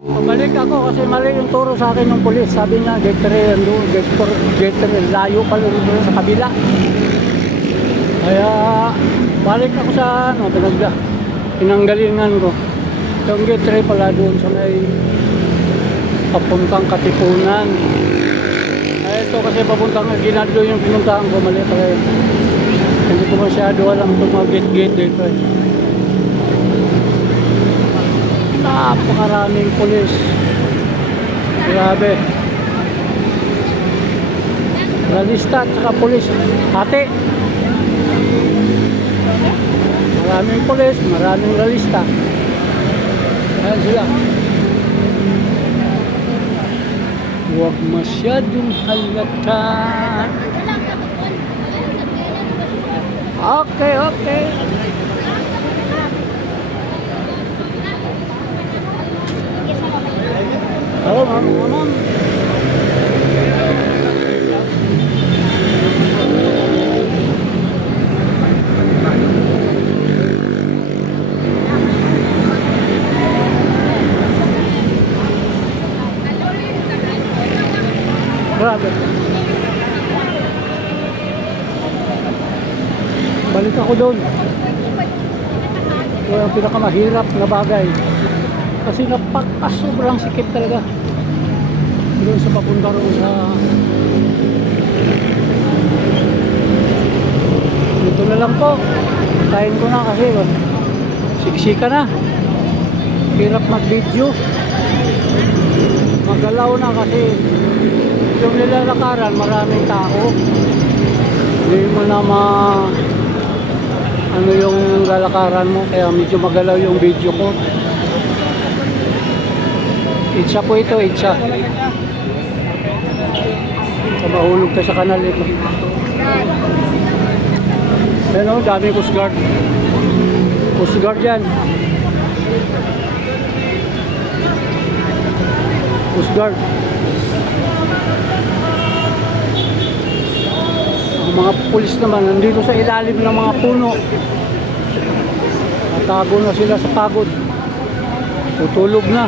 Pabalik ako kasi mali yung turo sa akin ng pulis. Sabi niya, gate 3, gate 3, layo pala rin sa kabila. Kaya, balik ako sa, pinanggalingan ko. Yung gate 3 pala doon sa may papuntang Katipunan. Kaya ito kasi papuntang Ginaldo yung pinuntahan ko, mali pala yun. Hindi ko masyado alam itong mga gate-gate dito eh. Napakaraming pulis. Grabe. Lalista at saka pulis. Ate. Maraming pulis, maraming lalista. Ayan sila. Huwag masyadong halata. Okay, okay. Halo, ma'am. Grabe. Balik ako doon. Ito ang pinakamahirap na bagay. Kasi sobrang sikip talaga. Doon sa papunta roon sa... Dito na lang po. Tayin ko na kasi siksika na. Hirap mag-video. Magalaw na kasi yung nilalakaran maraming tao. Hindi mo na ano yung lalakaran mo, kaya medyo magalaw yung video ko. Itsa po ito, itsa. Mahulog ka sa kanal ito. Pero dami Coast Guard. Coast Guard yan. Coast Guard. Ang mga pulis naman nandito sa ilalim ng mga puno. Natago na sila sa pagod. Tutulog na.